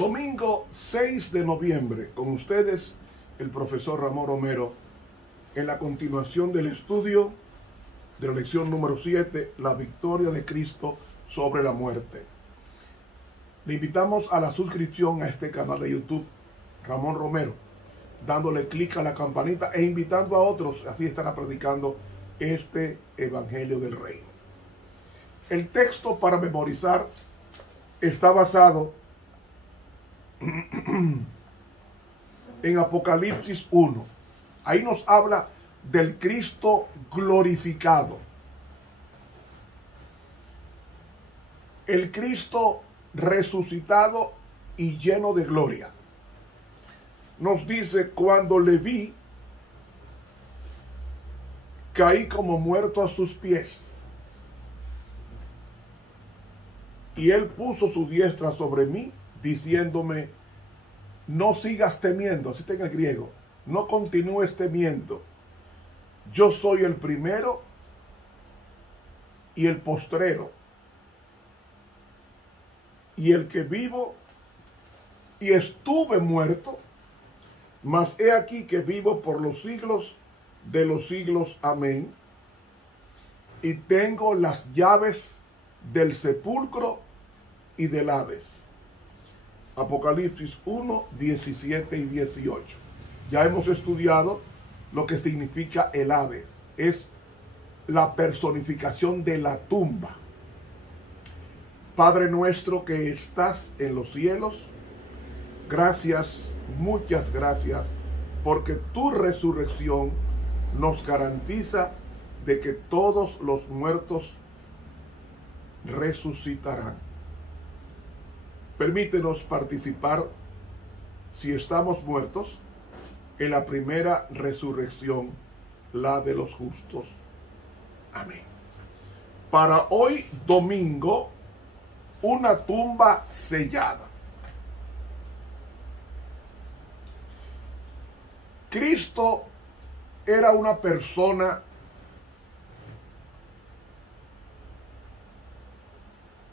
Domingo 6 de noviembre, con ustedes el profesor Ramón Romero, en la continuación del estudio de la lección número 7, la victoria de Cristo sobre la muerte. Le invitamos a la suscripción a este canal de YouTube, Ramón Romero, dándole clic a la campanita e invitando a otros, así estará predicando este Evangelio del Reino. El texto para memorizar está basado en Apocalipsis 1. Ahí nos habla del Cristo glorificado. El Cristo resucitado y lleno de gloria. Nos dice: cuando le vi, caí como muerto a sus pies. Y él puso su diestra sobre mí, diciéndome: no sigas temiendo. Así está en el griego. No continúes temiendo. Yo soy el primero y el postrero, y el que vivo, y estuve muerto, mas he aquí que vivo por los siglos de los siglos. Amén. Y tengo las llaves del sepulcro y del Hades. Apocalipsis 1, 17 y 18. Ya hemos estudiado lo que significa el Hades. Es la personificación de la tumba. Padre nuestro que estás en los cielos, gracias, muchas gracias, porque tu resurrección nos garantiza de que todos los muertos resucitarán. Permítenos participar, si estamos muertos, en la primera resurrección, la de los justos. Amén. Para hoy, domingo, una tumba sellada. Cristo era una persona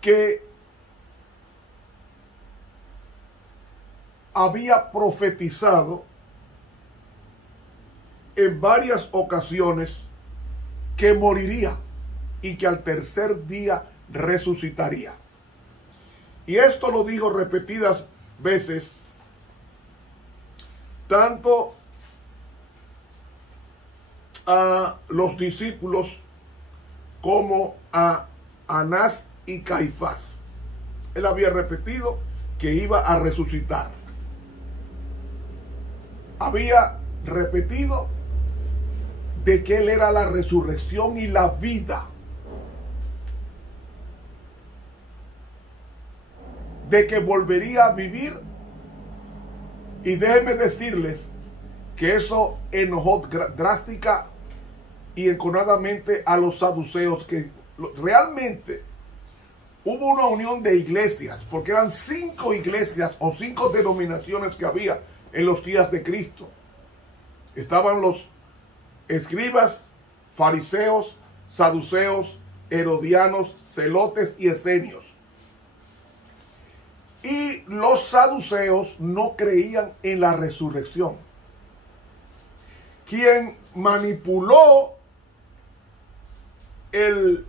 que había profetizado en varias ocasiones que moriría y que al tercer día resucitaría. Y esto lo dijo repetidas veces, tanto a los discípulos como a Anás y Caifás. Él había repetido que iba a resucitar. Había repetido de que él era la resurrección y la vida. De que volvería a vivir. Y déjenme decirles que eso enojó drástica y enconadamente a los saduceos, que realmente hubo una unión de iglesias, porque eran 5 iglesias o 5 denominaciones que había en los días de Cristo. Estaban los escribas, fariseos, saduceos, herodianos, celotes y esenios. Y los saduceos no creían en la resurrección. Quien manipuló el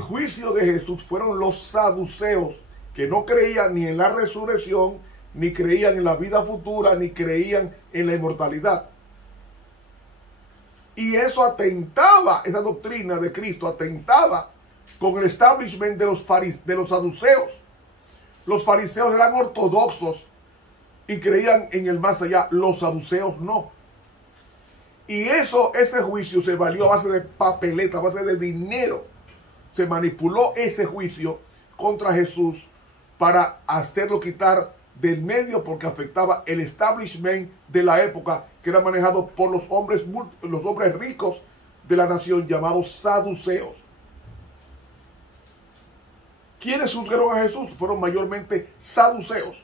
juicio de Jesús fueron los saduceos, que no creían ni en la resurrección, ni creían en la vida futura, ni creían en la inmortalidad. Y eso atentaba, esa doctrina de Cristo atentaba con el establishment de los saduceos. Los fariseos eran ortodoxos y creían en el más allá. Los saduceos no. Y ese juicio se valió a base de papeleta, a base de dinero. Se manipuló ese juicio contra Jesús para hacerlo quitar del medio, porque afectaba el establishment de la época, que era manejado por los hombres ricos de la nación, llamados saduceos. ¿Quiénes juzgaron a Jesús? Fueron mayormente saduceos.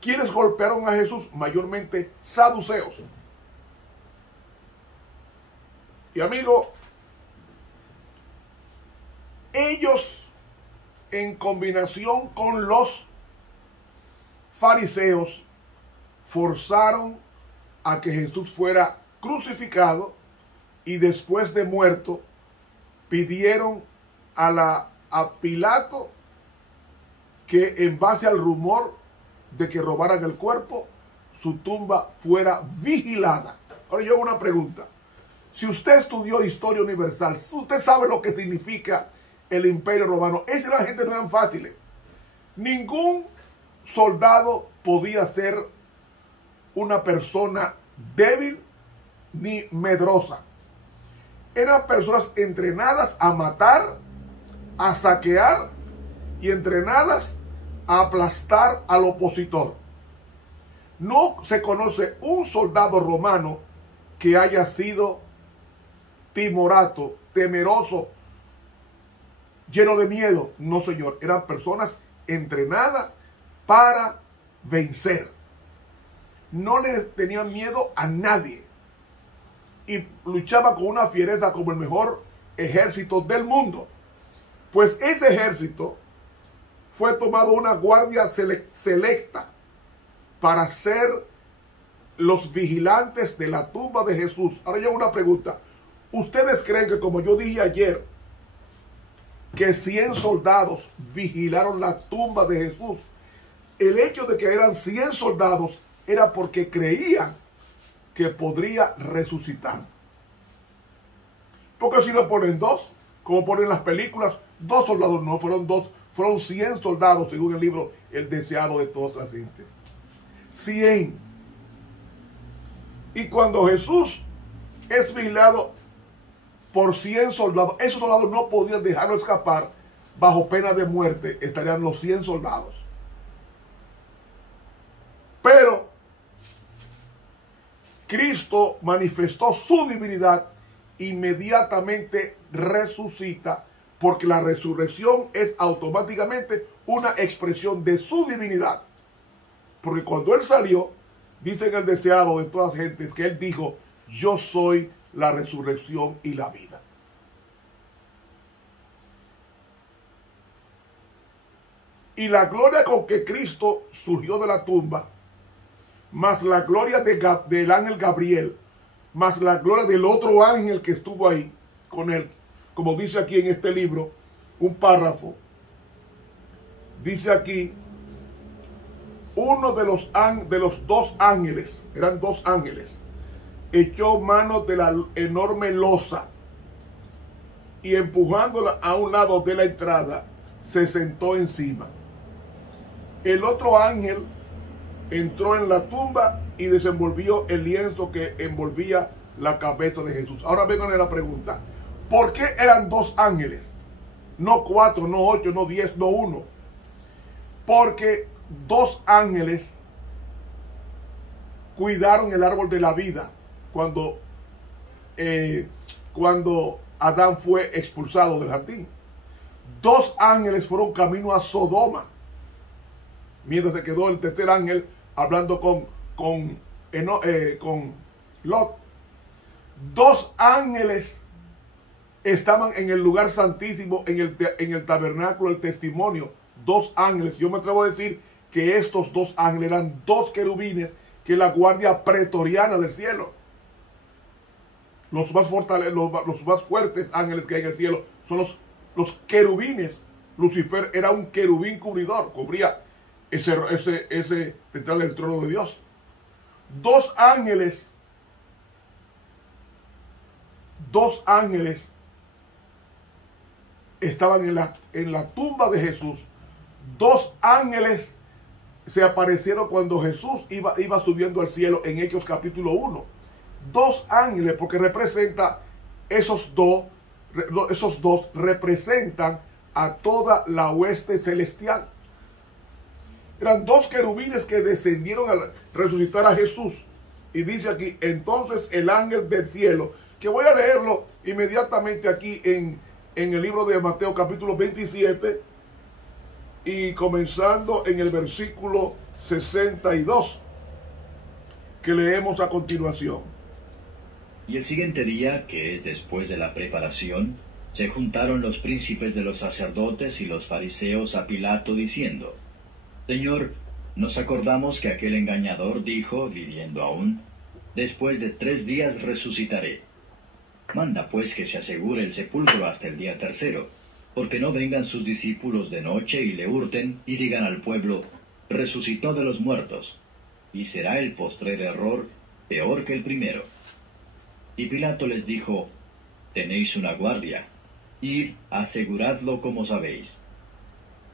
¿Quiénes golpearon a Jesús? Mayormente saduceos. Y amigo, ellos, en combinación con los fariseos forzaron a que Jesús fuera crucificado y después de muerto pidieron a Pilato que en base al rumor de que robaran el cuerpo, su tumba fuera vigilada. Ahora yo hago una pregunta. Si usted estudió historia universal, usted sabe lo que significa el Imperio Romano. Esas la gente no eran fáciles. Ningún soldado podía ser una persona débil ni medrosa. Eran personas entrenadas a matar, a saquear y entrenadas a aplastar al opositor. No se conoce un soldado romano que haya sido timorato, temeroso, lleno de miedo. No, señor, eran personas entrenadas para vencer. No le tenían miedo a nadie y luchaba con una fiereza como el mejor ejército del mundo. Pues ese ejército fue tomado una guardia selecta para ser los vigilantes de la tumba de Jesús. Ahora yo hago una pregunta. ¿Ustedes creen que, como yo dije ayer, que 100 soldados vigilaron la tumba de Jesús? El hecho de que eran 100 soldados era porque creían que podría resucitar. Porque si no ponen dos, como ponen las películas, dos soldados, no, fueron dos, fueron 100 soldados, según el libro El deseado de todas las gentes. 100. Y cuando Jesús es vigilado por 100 soldados, esos soldados no podían dejarlo escapar, bajo pena de muerte estarían los 100 soldados. Pero Cristo manifestó su divinidad, inmediatamente resucita, porque la resurrección es automáticamente una expresión de su divinidad. Porque cuando Él salió, dice en El deseado de todas las gentes, que Él dijo: yo soy la resurrección y la vida. Y la gloria con que Cristo surgió de la tumba, más la gloria del ángel Gabriel, más la gloria del otro ángel que estuvo ahí con él, como dice aquí en este libro, un párrafo, dice aquí: uno de los dos ángeles, eran dos ángeles, echó mano de la enorme losa y empujándola a un lado de la entrada, se sentó encima. El otro ángel entró en la tumba y desenvolvió el lienzo que envolvía la cabeza de Jesús. Ahora vengan a la pregunta: ¿por qué eran dos ángeles? No 4, no 8, no 10, no 1. Porque dos ángeles cuidaron el árbol de la vida cuando Adán fue expulsado del jardín. Dos ángeles fueron camino a Sodoma, mientras se quedó el tercer ángel hablando con Lot. Dos ángeles estaban en el lugar santísimo, en el tabernáculo del testimonio. Dos ángeles. Yo me atrevo a decir que estos dos ángeles eran dos querubines, que es la guardia pretoriana del cielo. Los más fuertes ángeles que hay en el cielo son los querubines. Lucifer era un querubín cubridor, cubría ese detrás del trono de Dios. Dos ángeles estaban en la tumba de Jesús. Dos ángeles se aparecieron cuando Jesús iba subiendo al cielo en Hechos capítulo 1. Dos ángeles, porque representa esos dos representan a toda la hueste celestial. Eran dos querubines que descendieron a resucitar a Jesús. Y dice aquí: entonces el ángel del cielo, que voy a leerlo inmediatamente aquí en el libro de Mateo capítulo 27, y comenzando en el versículo 62, que leemos a continuación. Y el siguiente día, que es después de la preparación, se juntaron los príncipes de los sacerdotes y los fariseos a Pilato, diciendo: Señor, Nos acordamos que aquel engañador dijo, viviendo aún, después de 3 días resucitaré. Manda pues que se asegure el sepulcro hasta el día tercero, porque no vengan sus discípulos de noche y le hurten y digan al pueblo, resucitó de los muertos, y será el postrer error peor que el primero. Y Pilato les dijo, tenéis una guardia, id, aseguradlo como sabéis.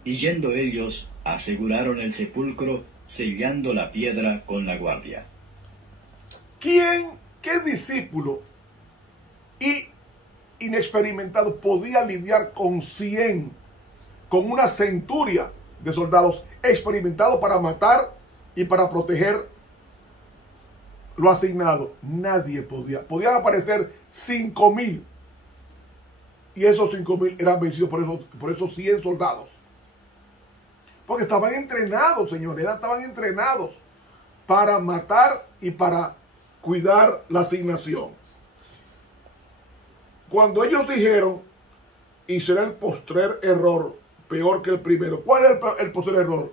Y yendo ellos, aseguraron el sepulcro, sellando la piedra con la guardia. ¿Qué discípulo inexperimentado podía lidiar con 100, con una centuria de soldados experimentados para matar y para proteger lo asignado? Nadie podía. Podían aparecer 5.000 y esos 5.000 eran vencidos por esos 100 soldados. Porque estaban entrenados, señores, estaban entrenados para matar y para cuidar la asignación. Cuando ellos dijeron, y será el postrer error peor que el primero. ¿Cuál es el postrer error?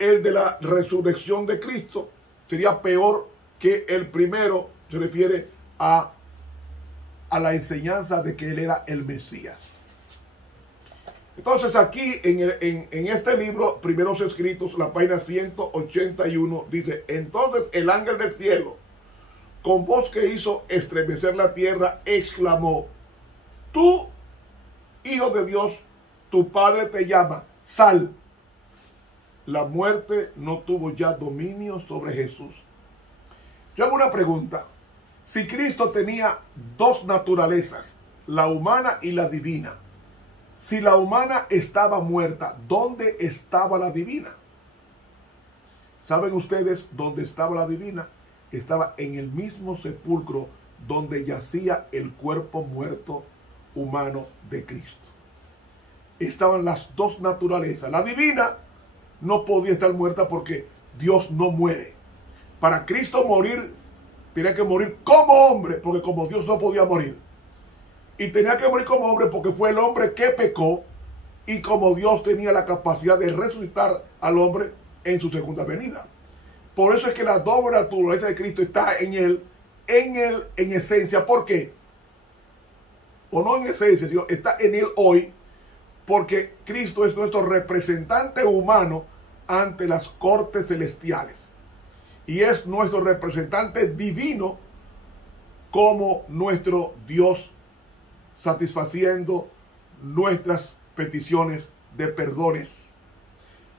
El de la resurrección de Cristo sería peor que el primero. Se refiere a la enseñanza de que Él era el Mesías. Entonces aquí en este libro, Primeros Escritos, la página 181, dice, entonces el ángel del cielo, con voz que hizo estremecer la tierra, exclamó, tú, Hijo de Dios, tu Padre te llama, sal. La muerte no tuvo ya dominio sobre Jesús. Yo hago una pregunta. Si Cristo tenía 2 naturalezas, la humana y la divina, si la humana estaba muerta, ¿dónde estaba la divina? ¿Saben ustedes dónde estaba la divina? Estaba en el mismo sepulcro donde yacía el cuerpo muerto humano de Cristo. Estaban las 2 naturalezas. La divina no podía estar muerta porque Dios no muere. Para Cristo morir, tenía que morir como hombre, porque como Dios no podía morir. Y tenía que morir como hombre porque fue el hombre que pecó, y como Dios tenía la capacidad de resucitar al hombre en su segunda venida. Por eso es que la doble naturaleza de Cristo está en él, en esencia. ¿Por qué? O no en esencia, sino está en él hoy, porque Cristo es nuestro representante humano ante las cortes celestiales. Y es nuestro representante divino como nuestro Dios, satisfaciendo nuestras peticiones de perdones.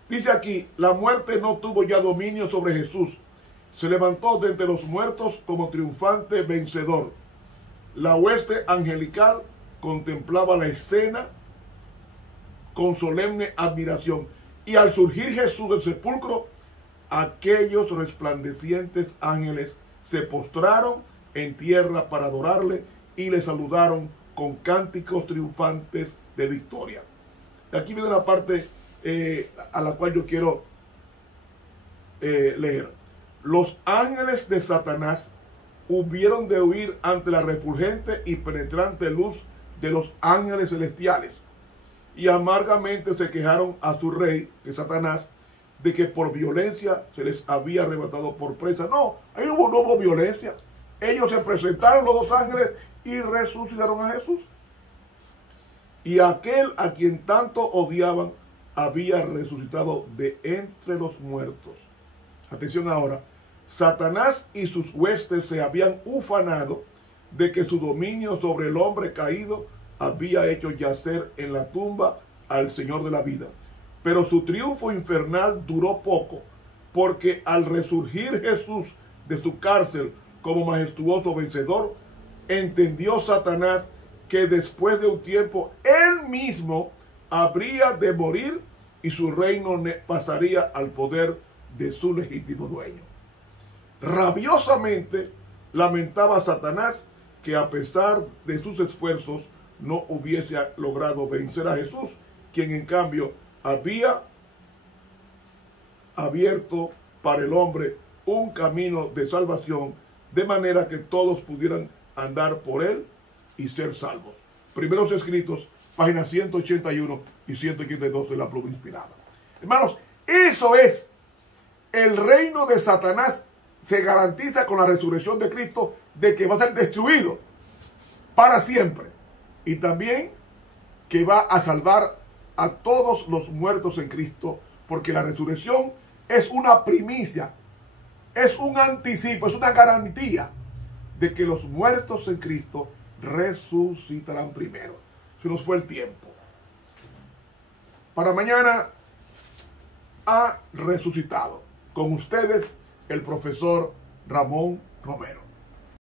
Dice aquí, la muerte no tuvo ya dominio sobre Jesús. Se levantó de entre los muertos como triunfante vencedor. La hueste angelical contemplaba la escena con solemne admiración. Y al surgir Jesús del sepulcro, aquellos resplandecientes ángeles se postraron en tierra para adorarle y le saludaron con cánticos triunfantes de victoria. Aquí viene la parte a la cual yo quiero leer. Los ángeles de Satanás hubieron de huir ante la refulgente y penetrante luz de los ángeles celestiales, y amargamente se quejaron a su rey, de Satanás, de que por violencia se les había arrebatado por presa. No, ahí no hubo violencia. Ellos se presentaron, los 2 ángeles, y resucitaron a Jesús. Y aquel a quien tanto odiaban había resucitado de entre los muertos. Atención ahora. Satanás y sus huestes se habían ufanado de que su dominio sobre el hombre caído había hecho yacer en la tumba al Señor de la vida. Pero su triunfo infernal duró poco, porque al resurgir Jesús de su cárcel como majestuoso vencedor, entendió Satanás que después de un tiempo él mismo habría de morir y su reino pasaría al poder de su legítimo dueño. Rabiosamente lamentaba Satanás que a pesar de sus esfuerzos no hubiese logrado vencer a Jesús, quien en cambio había abierto para el hombre un camino de salvación, de manera que todos pudieran andar por él y ser salvos. Primeros Escritos, páginas 181 y 182 de la Pluma Inspirada. Hermanos, eso es el reino de Satanás se garantiza con la resurrección de Cristo, de que va a ser destruido para siempre. Y también que va a salvar a todos los muertos en Cristo, porque la resurrección es una primicia, es un anticipo, es una garantía de que los muertos en Cristo resucitarán primero. Se nos fue el tiempo. Para mañana ha resucitado. Con ustedes, el profesor Ramón Romero.